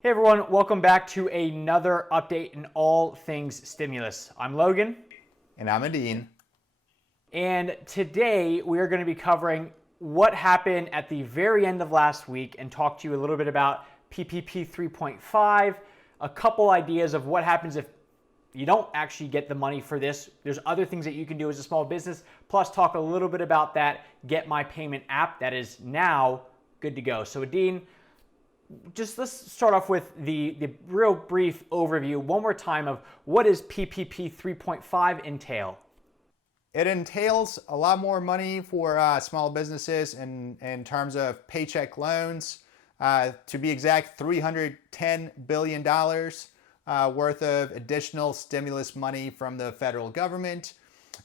Hey everyone, welcome back to another update in all things stimulus. I'm Logan. And I'm Edin. And today we are going to be covering what happened at the very end of last week and talk to you a little bit about PPP 3.5, a couple ideas of what happens if you don't actually get the money for this. There's other things that you can do as a small business, plus talk a little bit about that Get My Payment app that is now good to go. So Edin, let's start off with the real brief overview one more time of what does PPP 3.5 entail? It entails a lot more money for small businesses in terms of paycheck loans. To be exact, $310 billion worth of additional stimulus money from the federal government.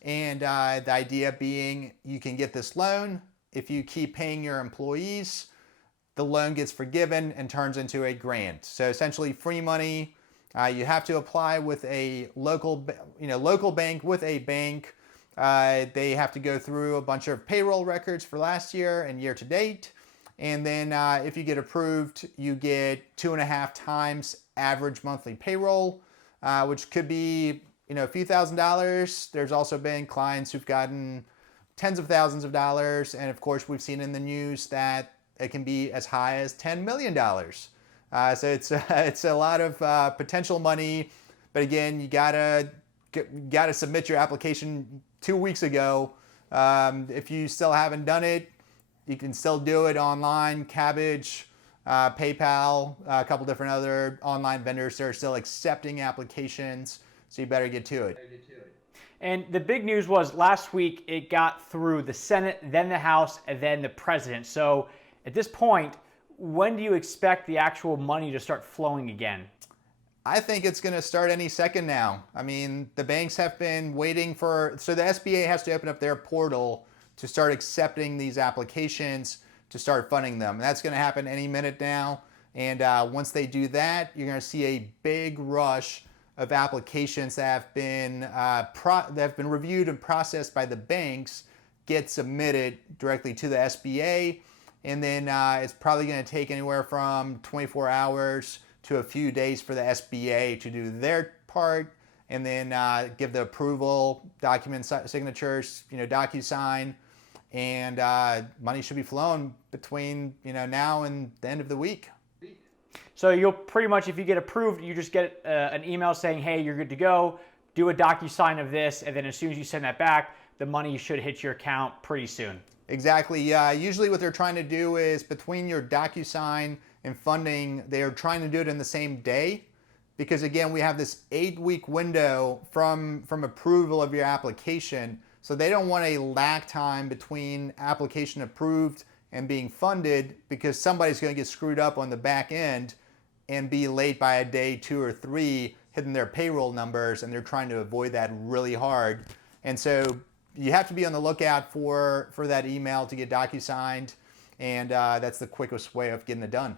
And the idea being you can get this loan if you keep paying your employees. The loan gets forgiven and turns into a grant. So essentially free money. You have to apply with a local bank with a bank. They have to go through a bunch of payroll records for last year and year to date. And then if you get approved, you get 2.5 times average monthly payroll, which could be a few $1,000s. There's also been clients who've gotten tens of thousands of dollars. And of course, we've seen in the news that it can be as high as $10 million. So it's a lot of potential money. But again, you gotta submit your application 2 weeks ago. If you still haven't done it, you can still do it online. Kabbage, PayPal, a couple different other online vendors are still accepting applications. So you better get to it. And the big news was last week it got through the Senate, then the House, and then the President. So at this point, when do you expect the actual money to start flowing again? I think it's going to start any second now. I mean, the banks have been waiting so the SBA has to open up their portal to start accepting these applications to start funding them. And that's going to happen any minute now. And once they do that, you're going to see a big rush of applications that have been reviewed and processed by the banks get submitted directly to the SBA. And then it's probably going to take anywhere from 24 hours to a few days for the SBA to do their part and then give the approval, document signatures, DocuSign, and money should be flowing between now and the end of the week. So you'll pretty much, if you get approved, you just get an email saying, hey, you're good to go, do a DocuSign of this, and then as soon as you send that back, the money should hit your account pretty soon. Exactly. Usually what they're trying to do is between your DocuSign and funding, they are trying to do it in the same day because, again, we have this 8-week window from approval of your application. So they don't want a lag time between application approved and being funded because somebody's going to get screwed up on the back end and be late by a day, 2 or 3, hitting their payroll numbers, and they're trying to avoid that really hard. And so you have to be on the lookout for that email to get DocuSigned, and that's the quickest way of getting it done.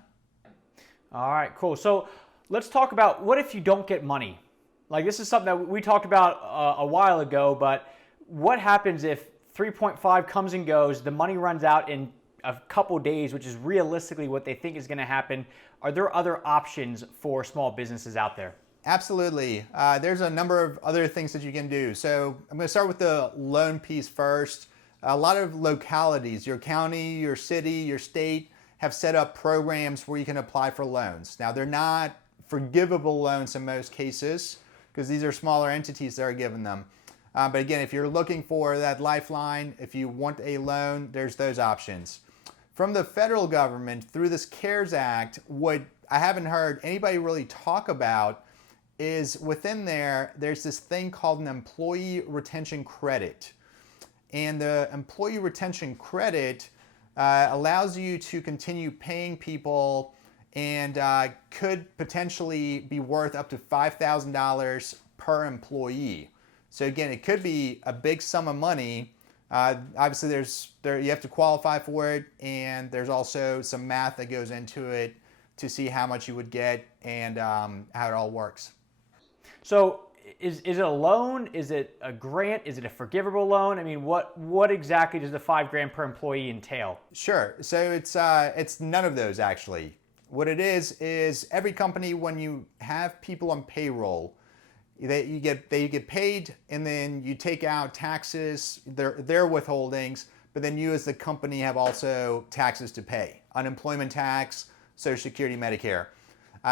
All right, cool. So let's talk about what if you don't get money? Like this is something that we talked about a while ago, but what happens if 3.5 comes and goes, the money runs out in a couple days, which is realistically what they think is going to happen? Are there other options for small businesses out there? Absolutely. There's a number of other things that you can do. So I'm going to start with the loan piece first. A lot of localities, your county, your city, your state, have set up programs where you can apply for loans. Now, they're not forgivable loans in most cases because these are smaller entities that are giving them. But again, if you're looking for that lifeline, if you want a loan, there's those options. From the federal government, through this CARES Act, what I haven't heard anybody really talk about is within there's this thing called an employee retention credit. And the employee retention credit allows you to continue paying people and could potentially be worth up to $5,000 per employee. So again, it could be a big sum of money. Obviously, you have to qualify for it, and there's also some math that goes into it to see how much you would get and how it all works. So is it a loan? Is it a grant? Is it a forgivable loan? I mean, what exactly does the $5,000 per employee entail? Sure. So it's none of those actually. What it is every company, when you have people on payroll, they get paid, and then you take out taxes, their withholdings, but then you as the company have also taxes to pay, unemployment tax, Social Security, Medicare.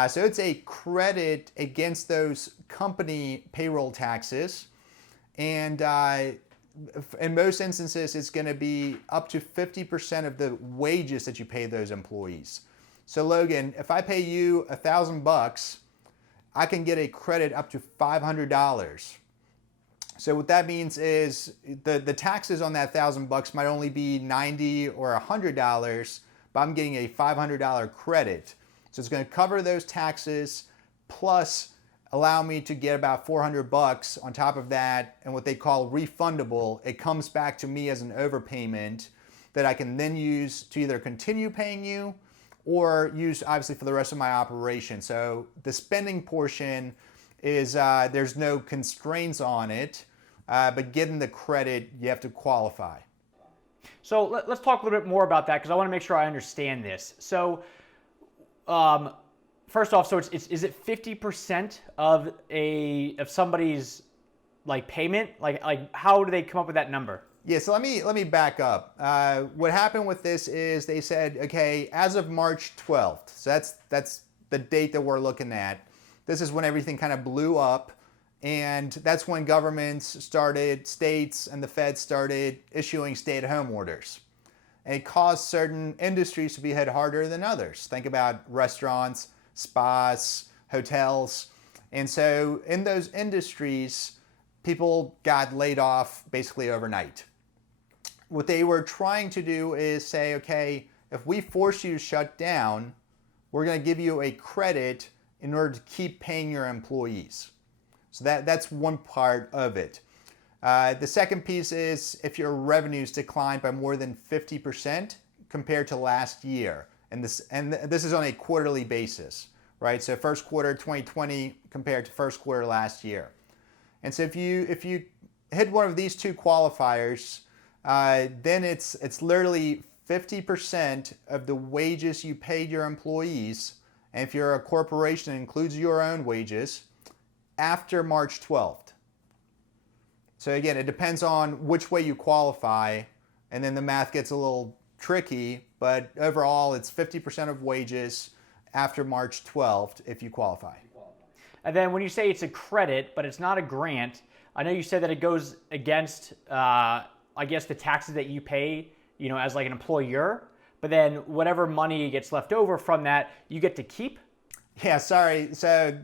So it's a credit against those company payroll taxes, and in most instances, it's going to be up to 50% of the wages that you pay those employees. So Logan, if I pay you $1,000, I can get a credit up to $500. So what that means is the taxes on that $1,000 might only be $90 or $100, but I'm getting a $500 credit. So it's going to cover those taxes plus allow me to get about $400 on top of that, and what they call refundable. It comes back to me as an overpayment that I can then use to either continue paying you or use obviously for the rest of my operation. So the spending portion is there's no constraints on it, but getting the credit, you have to qualify. So let's talk a little bit more about that, because I want to make sure I understand this. So first off, so is it 50% of somebody's like payment? Like how do they come up with that number? Yeah, so let me back up. What happened with this is they said, okay, as of March 12th, so that's the date that we're looking at. This is when everything kind of blew up, and that's when governments started, states and the Fed started issuing stay-at-home orders. And it caused certain industries to be hit harder than others. Think about restaurants, spas, hotels. And so in those industries, people got laid off basically overnight. What they were trying to do is say, okay, if we force you to shut down, we're going to give you a credit in order to keep paying your employees. So that's one part of it. The second piece is if your revenues declined by more than 50% compared to last year. And this is on a quarterly basis, right? So first quarter 2020 compared to first quarter last year. And so if you hit one of these two qualifiers, then it's literally 50% of the wages you paid your employees. And if you're a corporation, it includes your own wages after March 12th. So again, it depends on which way you qualify, and then the math gets a little tricky, but overall it's 50% of wages after March 12th if you qualify. And then when you say it's a credit, but it's not a grant, I know you said that it goes against, I guess, the taxes that you pay, as like an employer, but then whatever money gets left over from that, you get to keep? Yeah, sorry. So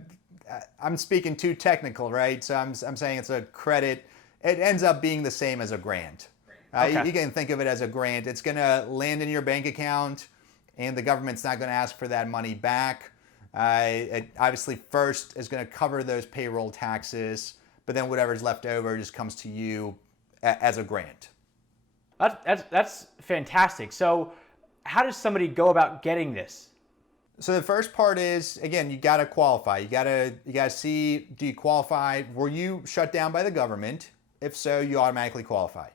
I'm speaking too technical, right? So I'm saying it's a credit. It ends up being the same as a grant. Okay. You can think of it as a grant. It's going to land in your bank account, and the government's not going to ask for that money back. It obviously first is going to cover those payroll taxes, but then whatever's left over just comes to you as a grant. That's fantastic. So how does somebody go about getting this? So the first part is, again, you got to qualify. You got to see, do you qualify? Were you shut down by the government? If so, you automatically qualify.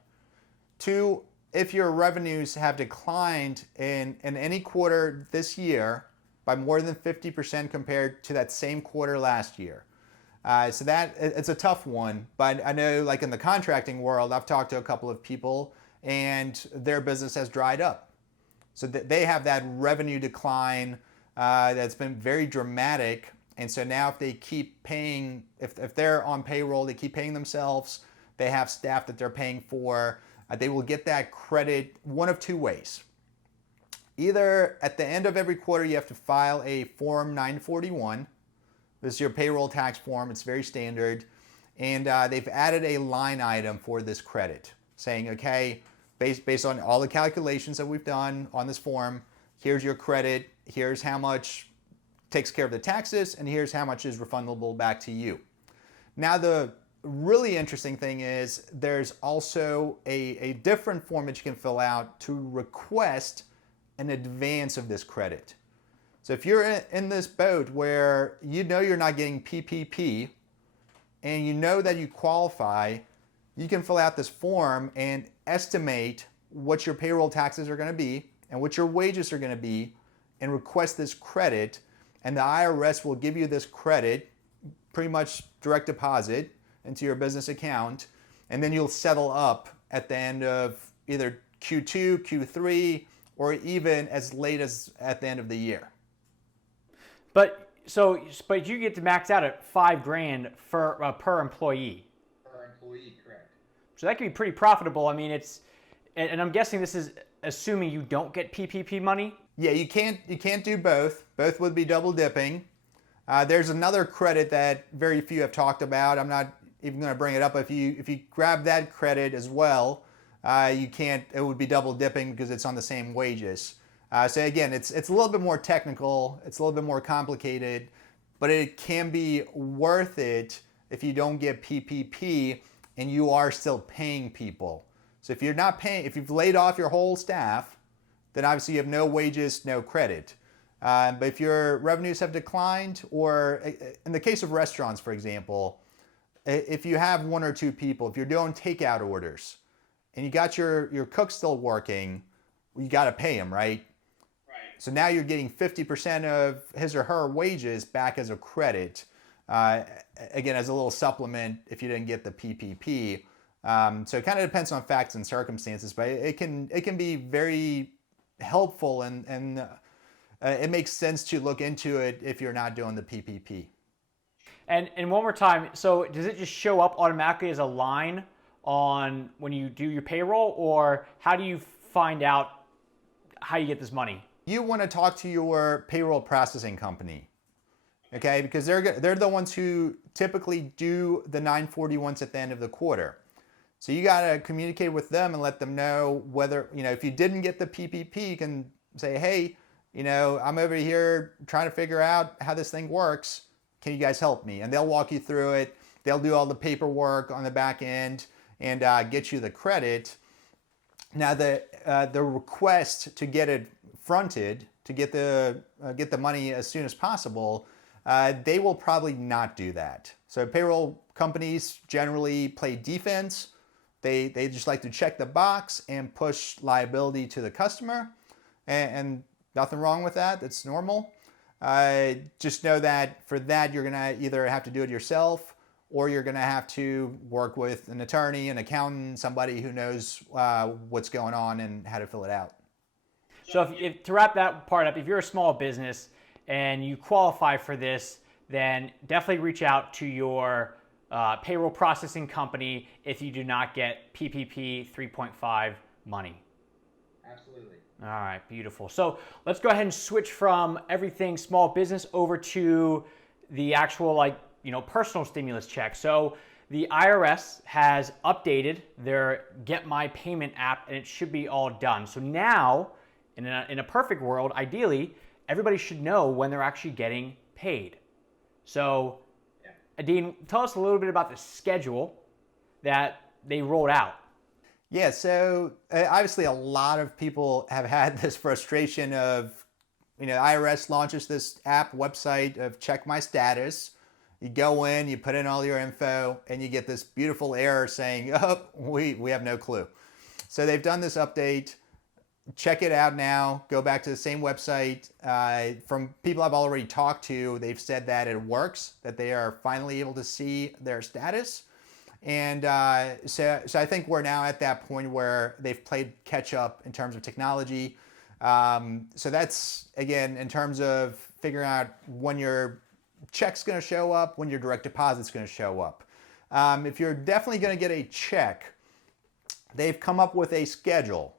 2, if your revenues have declined in any quarter this year by more than 50% compared to that same quarter last year. So that it's a tough one, but I know like in the contracting world, I've talked to a couple of people and their business has dried up. So they have that revenue decline that's been very dramatic. And so now if they keep paying, if they're on payroll, they keep paying themselves, they have staff that they're paying for, they will get that credit one of two ways. Either at the end of every quarter, you have to file a Form 941. This is your payroll tax form. It's very standard. And they've added a line item for this credit saying, okay, based on all the calculations that we've done on this form, here's your credit, here's how much takes care of the taxes, and here's how much is refundable back to you. Now, the really interesting thing is there's also a different form that you can fill out to request an advance of this credit. So if you're in this boat where you know you're not getting PPP and you know that you qualify, you can fill out this form and estimate what your payroll taxes are going to be and what your wages are going to be and request this credit, and the IRS will give you this credit, pretty much direct deposit into your business account, and then you'll settle up at the end of either Q2, Q3, or even as late as at the end of the year. But you get to max out at $5,000 for per employee. Per employee, correct. So that can be pretty profitable. I mean, and I'm guessing this is assuming you don't get PPP money. Yeah, you can't do both. Both would be double dipping. There's another credit that very few have talked about. I'm not even going to bring it up. If you grab that credit as well, you can't. It would be double dipping because it's on the same wages. So again, it's a little bit more technical. It's a little bit more complicated, but it can be worth it if you don't get PPP and you are still paying people. So if you're not paying, if you've laid off your whole staff, then obviously you have no wages, no credit. But if your revenues have declined, or in the case of restaurants, for example, if you have one or two people, if you're doing takeout orders and you got your cook still working, you got to pay him, right? So now you're getting 50% of his or her wages back as a credit, again, as a little supplement if you didn't get the PPP. So it kind of depends on facts and circumstances, but it can be very helpful, and it makes sense to look into it if you're not doing the PPP. And one more time, so does it just show up automatically as a line on when you do your payroll, or how do you find out how you get this money? You want to talk to your payroll processing company, okay? Because they're the ones who typically do the 941s at the end of the quarter. So you got to communicate with them and let them know whether, if you didn't get the PPP, you can say, hey, I'm over here trying to figure out how this thing works. Can you guys help me? And they'll walk you through it. They'll do all the paperwork on the back end and get you the credit. Now the request to get it fronted, to get the money as soon as possible, they will probably not do that. So payroll companies generally play defense. They just like to check the box and push liability to the customer, and nothing wrong with that. That's normal. Just know that for that, you're gonna either have to do it yourself, or you're gonna have to work with an attorney, an accountant, somebody who knows what's going on and how to fill it out. So if to wrap that part up, if you're a small business and you qualify for this, then definitely reach out to your payroll processing company if you do not get PPP 3.5 money. Absolutely. All right, beautiful. So let's go ahead and switch from everything small business over to the actual personal stimulus check. So the IRS has updated their Get My Payment app, and it should be all done. So now, in a perfect world, ideally, everybody should know when they're actually getting paid. So, Edin, tell us a little bit about the schedule that they rolled out. Yeah, so obviously a lot of people have had this frustration of, IRS launches this app website of Check My Status. You go in, you put in all your info, and you get this beautiful error saying, oh, we have no clue. So they've done this update. Check it out now. Go back to the same website. From people I've already talked to, they've said that it works, that they are finally able to see their status. And so I think we're now at that point where they've played catch up in terms of technology. So that's, again, in terms of figuring out when your check's going to show up, when your direct deposit's going to show up. If you're definitely going to get a check, they've come up with a schedule.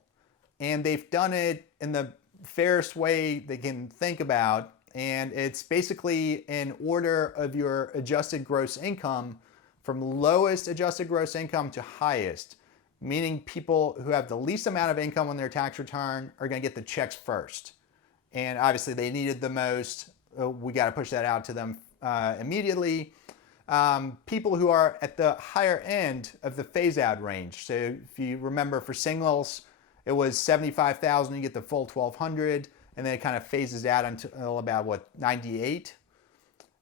And they've done it in the fairest way they can think about. And it's basically in order of your adjusted gross income from lowest adjusted gross income to highest, meaning people who have the least amount of income on their tax return are going to get the checks first. And obviously they needed the most. We got to push that out to them immediately. People who are at the higher end of the phase out range. So if you remember, for singles, it was $75,000, you get the full $1,200, and then it kind of phases out until about 98.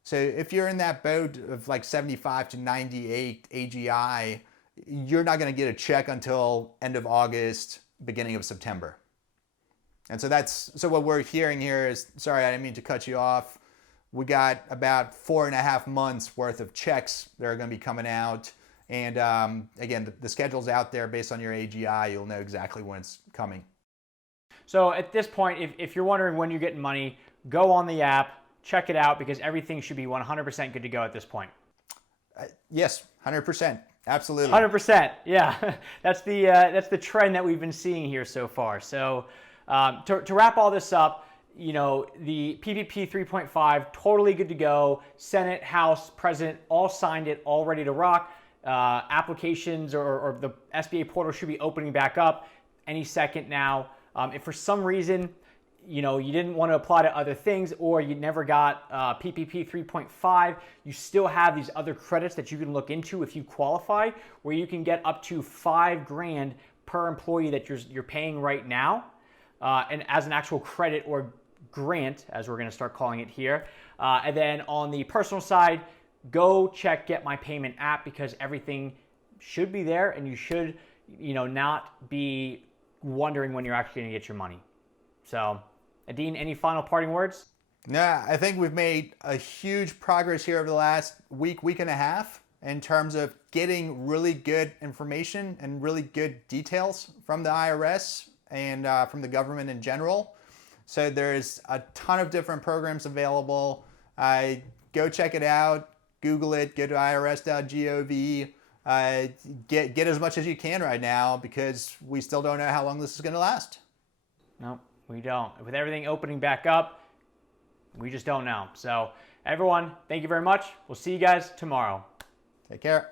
So if you're in that boat of like 75 to 98 AGI, you're not going to get a check until end of August, beginning of September. And so what we're hearing here is, sorry, I didn't mean to cut you off. We got about 4.5 months worth of checks that are going to be coming out. And again, the schedule's out there based on your AGI. You'll know exactly when it's coming. So at this point, if you're wondering when you're getting money, go on the app, check it out, because everything should be 100% good to go at this point. Yes, 100%. Absolutely. 100%. Yeah, that's the trend that we've been seeing here so far. So to wrap all this up, the PPP 3.5, totally good to go. Senate, House, President, all signed it, all ready to rock. Applications or the SBA portal should be opening back up any second now. If for some reason, you didn't want to apply to other things, or you never got PPP 3.5, you still have these other credits that you can look into if you qualify, where you can get up to $5,000 per employee that you're paying right now, and as an actual credit or grant, as we're going to start calling it here. And then on the personal side, go check Get My Payment app, because everything should be there, and you should, not be wondering when you're actually going to get your money. So, Edin, any final parting words? Yeah, I think we've made a huge progress here over the last week and a half in terms of getting really good information and really good details from the IRS and from the government in general. So there's a ton of different programs available. Go check it out. Google it. Go to irs.gov. Get as much as you can right now, because we still don't know how long this is going to last. No, we don't. With everything opening back up, we just don't know. So everyone, thank you very much. We'll see you guys tomorrow. Take care.